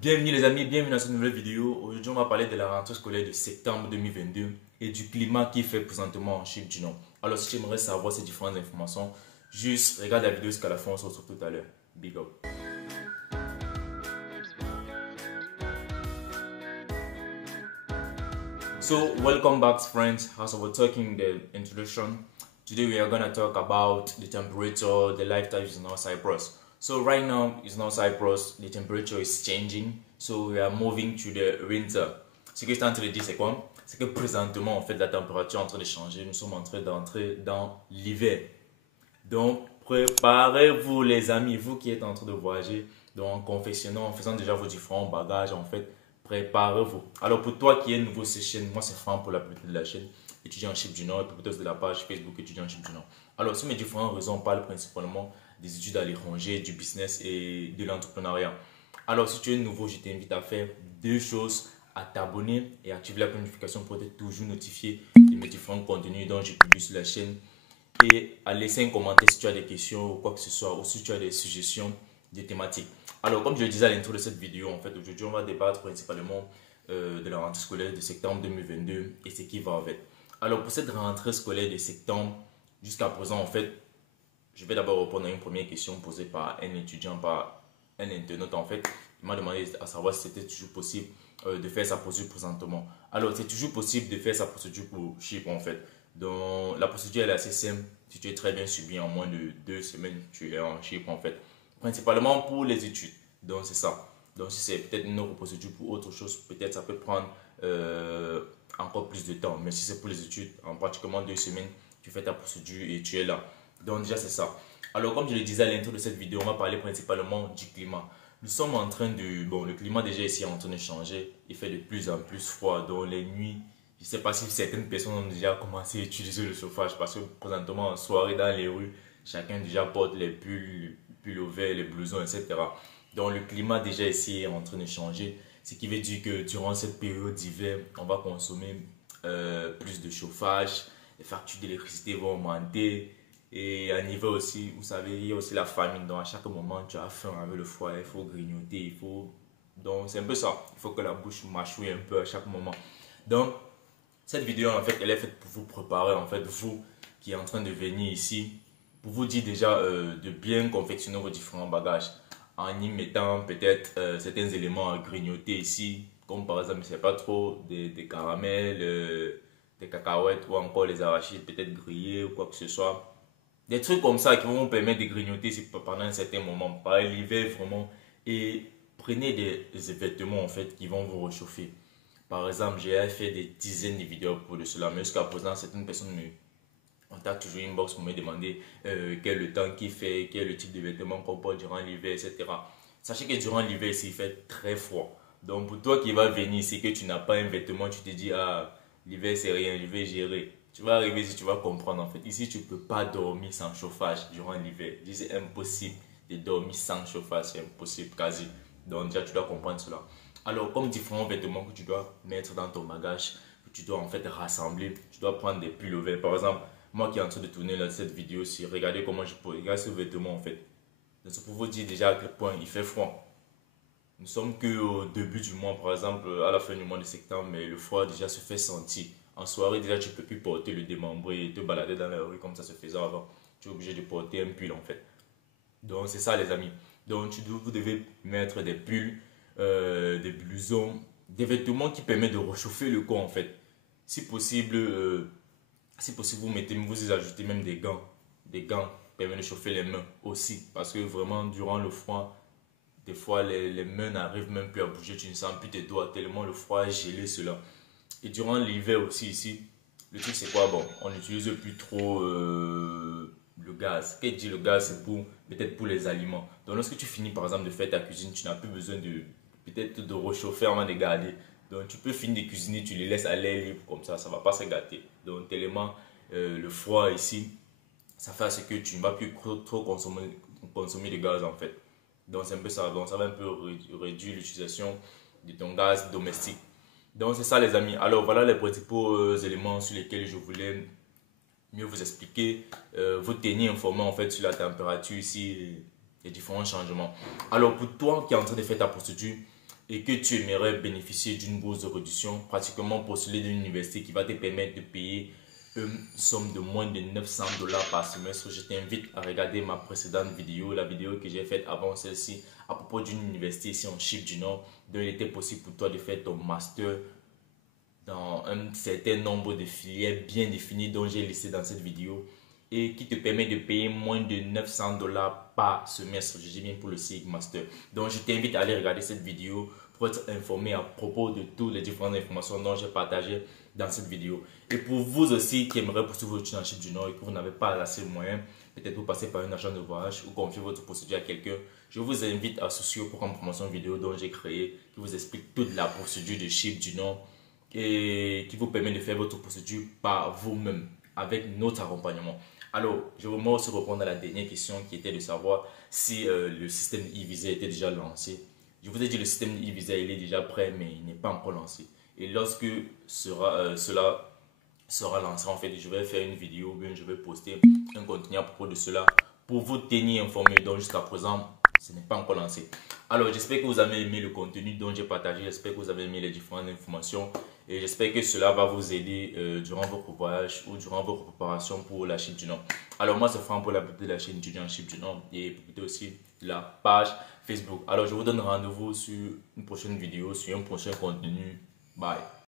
Bienvenue les amis, bienvenue dans cette nouvelle vidéo. Aujourd'hui on va parler de la rentrée scolaire de septembre 2022 et du climat qui fait présentement en Chypre du Nord. Alors si tu aimerais savoir ces différentes informations, juste regarde la vidéo jusqu'à la fin, on se retrouve tout à l'heure. Big up. So welcome back friends, as I was talking in the introduction, today we are going to talk about the temperature, the lifestyle in North Cyprus. So right now it's North Cyprus, the temperature is changing, so we are moving to the winter. Ce que je suis en train de dire c'est quoi? C'est que présentement en fait la température est en train de changer, nous sommes en train d'entrer dans l'hiver. Donc préparez-vous les amis, vous qui êtes en train de voyager, donc en confectionnant, en faisant déjà vos différents bagages en fait. Préparez-vous. Alors pour toi qui est nouveau sur cette chaîne, moi c'est Franck pour la plupart de la chaîne, étudiant en Chypre du Nord, propriétaire de la page Facebook étudiant en Chypre du Nord. Alors sur mes différentes raisons, on parle principalement des études à l'étranger, du business et de l'entrepreneuriat. Alors si tu es nouveau, je t'invite à faire deux choses, à t'abonner et activer la notification pour être toujours notifié de mes différents contenus dont je publie sur la chaîne. Et à laisser un commentaire si tu as des questions ou quoi que ce soit, ou si tu as des suggestions des thématiques. Alors, comme je le disais à l'intro de cette vidéo, en fait, aujourd'hui, on va débattre principalement de la rentrée scolaire de septembre 2022 et ce qui va avec. Alors, pour cette rentrée scolaire de septembre, jusqu'à présent, en fait, je vais d'abord répondre à une première question posée par un étudiant, par un internaute, en fait. Il m'a demandé à savoir si c'était toujours possible de faire sa procédure présentement. Alors, c'est toujours possible de faire sa procédure pour Chypre, en fait. Donc, la procédure elle est assez simple. Si tu es très bien suivi, en moins de 2 semaines, tu es en Chypre, en fait. Principalement pour les études. Donc, c'est ça. Donc, si c'est peut-être une autre procédure pour autre chose, peut-être ça peut prendre encore plus de temps. Mais si c'est pour les études, en pratiquement 2 semaines, tu fais ta procédure et tu es là. Donc, déjà, c'est ça. Alors, comme je le disais à l'intro de cette vidéo, on va parler principalement du climat. Nous sommes en train de... Bon, le climat déjà ici est en train de changer. Il fait de plus en plus froid. Donc, les nuits, je ne sais pas si certaines personnes ont déjà commencé à utiliser le chauffage parce que présentement, en soirée, dans les rues, chacun déjà porte les pulls pullovers, les blousons, etc. Donc le climat déjà ici est en train de changer, ce qui veut dire que durant cette période d'hiver, on va consommer plus de chauffage, les factures d'électricité vont augmenter et en hiver aussi, vous savez, il y a aussi la famine, donc à chaque moment tu as faim avec le froid, il faut grignoter, il faut... Donc c'est un peu ça, il faut que la bouche mâchouille un peu à chaque moment. Donc cette vidéo en fait, elle est faite pour vous préparer en fait, vous qui êtes en train de venir ici, pour vous dire déjà de bien confectionner vos différents bagages en y mettant peut-être certains éléments à grignoter ici, comme par exemple, je ne sais pas trop, des caramels, des cacahuètes ou encore les arachides peut-être grillés ou quoi que ce soit. Des trucs comme ça qui vont vous permettre de grignoter pendant un certain moment, par l'hiver vraiment, et prenez des vêtements en fait qui vont vous réchauffer. Par exemple, j'ai fait des dizaines de vidéos pour de cela, mais jusqu'à présent, certaines personnes me contactent toujours inbox pour me demander quel est le temps qu'il fait, quel est le type de vêtements qu'on porte durant l'hiver, etc. Sachez que durant l'hiver, ici, il fait très froid. Donc, pour toi qui vas venir ici, que tu n'as pas un vêtement, tu te dis, ah, l'hiver, c'est rien, je vais gérer. Tu vas arriver ici, tu vas comprendre en fait. Ici, tu ne peux pas dormir sans chauffage durant l'hiver. C'est impossible de dormir sans chauffage, c'est impossible quasi. Donc, déjà, tu dois comprendre cela. Alors, comme différents vêtements que tu dois mettre dans ton bagage, que tu dois en fait rassembler, tu dois prendre des pullovers. Par exemple, moi qui est en train de tourner là, cette vidéo-ci, regardez comment je peux regarder ce vêtement en fait. Donc, c'est pour vous dire déjà à quel point il fait froid. Nous sommes qu'au début du mois, par exemple, à la fin du mois de septembre, mais le froid déjà se fait sentir. En soirée, déjà, tu ne peux plus porter le démembré et te balader dans la rue comme ça se faisait avant. Tu es obligé de porter un pull en fait. Donc, c'est ça les amis. Donc, vous devez mettre des pulls, des blousons, des vêtements qui permettent de réchauffer le corps en fait. Si possible, vous ajoutez même des gants. Des gants qui permettent de chauffer les mains aussi. Parce que vraiment, durant le froid, des fois, les mains n'arrivent même plus à bouger. Tu ne sens plus tes doigts tellement le froid est gelé cela. Et durant l'hiver aussi ici, le truc c'est quoi? Bon, on n'utilise plus trop le gaz. Qu'est-ce que dit le gaz? C'est pour peut-être pour les aliments. Donc lorsque tu finis par exemple de faire ta cuisine, tu n'as plus besoin de peut-être de réchauffer avant de garder. Donc tu peux finir de cuisiner, tu les laisses à l'air libre comme ça ne va pas se gâter. Donc tellement le froid ici, ça fait à ce que tu ne vas plus trop consommer de gaz en fait. Donc c'est un peu ça. Donc ça va un peu réduire l'utilisation de ton gaz domestique. Donc c'est ça les amis. Alors voilà les principaux éléments sur lesquels je voulais mieux vous expliquer, vous tenir informé en fait sur la température ici et les différents changements. Alors pour toi qui est en train de faire ta procédure, et que tu aimerais bénéficier d'une bourse de réduction, pratiquement postuler d'une université qui va te permettre de payer une somme de moins de 900 dollars par semestre, je t'invite à regarder ma précédente vidéo, la vidéo que j'ai faite avant celle-ci, à propos d'une université ici en Chypre du Nord, dont il était possible pour toi de faire ton master dans un certain nombre de filières bien définies dont j'ai listé dans cette vidéo et qui te permet de payer moins de 900 dollars par semestre, je dis bien pour le SIG Master. Donc je t'invite à aller regarder cette vidéo pour être informé à propos de toutes les différentes informations dont j'ai partagées dans cette vidéo. Et pour vous aussi qui aimeraient poursuivre votre études en Chypre du Nord et que vous n'avez pas assez de moyens, peut-être vous passez par un agent de voyage ou confier votre procédure à quelqu'un, je vous invite à souscrire au programme promotion vidéo dont j'ai créé qui vous explique toute la procédure de Chypre du Nord et qui vous permet de faire votre procédure par vous-même avec notre accompagnement. Alors, je vais aussi répondre à la dernière question qui était de savoir si le système e-visa était déjà lancé. Je vous ai dit le système e-visa il est déjà prêt mais il n'est pas encore lancé. Et lorsque cela sera lancé, en fait, je vais faire une vidéo ou bien je vais poster un contenu à propos de cela pour vous tenir informé. Donc jusqu'à présent, ce n'est pas encore lancé. Alors, j'espère que vous avez aimé le contenu dont j'ai partagé. J'espère que vous avez aimé les différentes informations. Et j'espère que cela va vous aider durant votre voyage ou durant votre préparation pour la Chypre du Nord. Alors, moi, c'est Franck pour la de la chaîne étudiant en Chypre du Nord et peut-être aussi la page Facebook. Alors, je vous donne rendez-vous sur une prochaine vidéo, sur un prochain contenu. Bye.